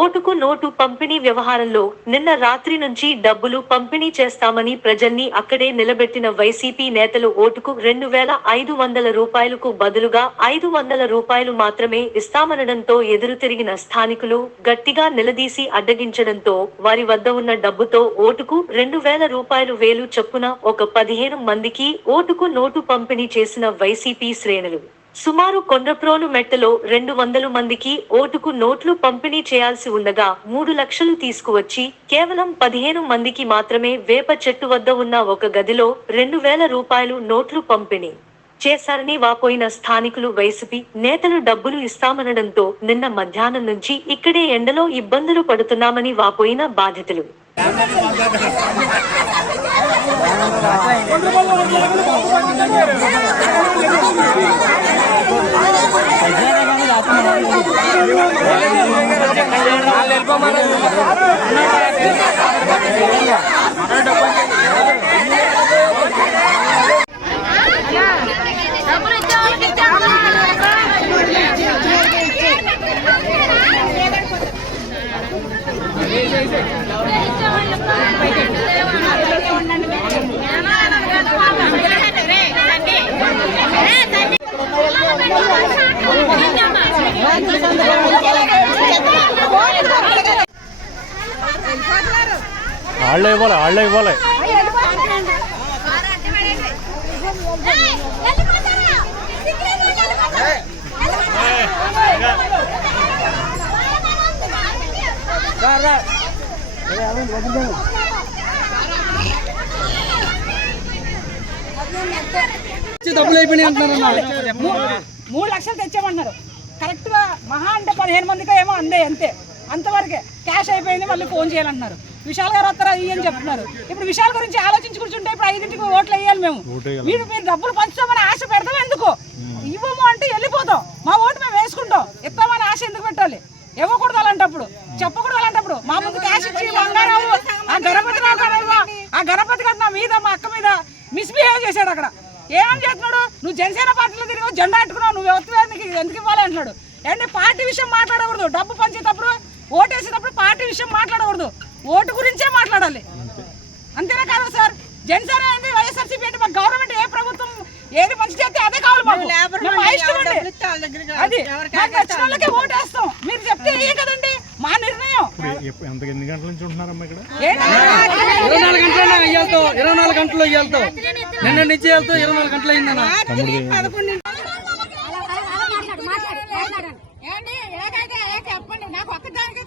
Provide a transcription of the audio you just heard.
ఓటుకు నోటు పంపిణీ వ్యవహారంలో నిన్న రాత్రి నుంచి డబ్బులు పంపిణీ చేస్తామని ప్రజల్ని అక్కడే నిలబెట్టిన వైసీపీ నేతలు ఓటుకు రెండు వేల ఐదు వందల రూపాయలకు బదులుగా ఐదు వందల రూపాయలు మాత్రమే ఇస్తామనడంతో ఎదురు తిరిగిన స్థానికులు గట్టిగా నిలదీసి అడ్డగించడంతో వారి వద్ద ఉన్న డబ్బుతో ఓటుకు రెండు వేల రూపాయలు వేలు చొప్పున ఒక పదిహేను మందికి ఓటుకు నోటు పంపిణీ చేసిన వైసీపీ శ్రేణులు. సుమారు కొండప్రోలు మెట్టలో రెండు వందల మందికి ఓటుకు నోట్లు పంపిణీ చేయాల్సి ఉండగా మూడు లక్షలు తీసుకువచ్చి కేవలం పదిహేను మందికి మాత్రమే వేప చెట్టు వద్ద ఉన్న ఒక గదిలో రెండు వేల రూపాయలు నోట్లు పంపిణీ చేశారని వాపోయిన స్థానికులు వైసీపీ నేతలు డబ్బులు ఇస్తామనడంతో నిన్న మధ్యాహ్నం నుంచి ఇక్కడే ఎండలో ఇబ్బందులు పడుతున్నామని వాపోయిన బాధితులు. డబ్బులు వాళ్ళే ఇవ్వాలి వాళ్ళే ఇవ్వాలి. డబ్బులు అయిపోయినాయి అంటున్నారు మూడు లక్షలు తెచ్చామన్నారు కరెక్ట్గా మహా అంటే పదిహేను మందికి ఏమో అందే అంతే. అంతవరకే. క్యాష్ అయిపోయింది మళ్ళీ ఫోన్ చేయాలన్నారు విశాల్ గారు వస్తారా ఇవి అని చెప్తున్నారు. ఇప్పుడు విశాల్ గురించి ఆలోచించి కూర్చుంటే ఇప్పుడు ఐదింటికి ఓట్లు వేయాలి మేము. మీరు మీరు డబ్బులు పంచుతామని ఆశ పెడతాం ఎందుకు? ఇవ్వము అంటే వెళ్ళిపోతాం. మా ఓటు మేము వేసుకుంటాం. ఇస్తామని ఆశ ఎందుకు పెట్టాలి? ఇవ్వకూడదు అలాంటప్పుడు. చెప్పకూడదు అలాంటప్పుడు. మా ముందు క్యాష్ ఇచ్చి ఆ గణపతి రావు ఆ గణపతి నా మీద మా అక్క మీద మిస్బిహేవ్ చేశాడు అక్కడ. ఏమని చేస్తున్నాడు? నువ్వు జనసేన పార్టీలో తిరిగి జెండా పెట్టుకున్నావు నువ్వు ఎవరు నీకు ఎందుకు ఇవ్వాలి అంటున్నాడు? ఏంటి పార్టీ విషయం మాట్లాడకూడదు. డబ్బు పంచేటప్పుడు ఓటేసేటప్పుడు పార్టీ విషయం మాట్లాడకూడదు. ఓటు గురించే మాట్లాడాలి. అంతేనా కాదా సార్? జనసేన ఏంది? వైఎస్ఆర్సీపీ ఏంటి? మాకు గవర్నమెంట్ ఏ ప్రభుత్వం ఏది మంచి చేస్తే అదే కావాలి మాకు. అది మాకు నచ్చిన వాళ్ళకే ఓటేస్తాం మీరు చెప్తే ఏ కదండి. ఎప్పు- ఎంత ఎన్ని గంటల నుంచి ఉంటున్నారమ్మా ఇక్కడ? ఇరవై నాలుగు గంటలు ఇరవై నాలుగు గంటలు అయ్యాలతో నిన్న నుంచి వెళ్తూ ఇరవై నాలుగు గంటలు అయిందన్న చెప్పండి. నాకు ఒక్కదానికే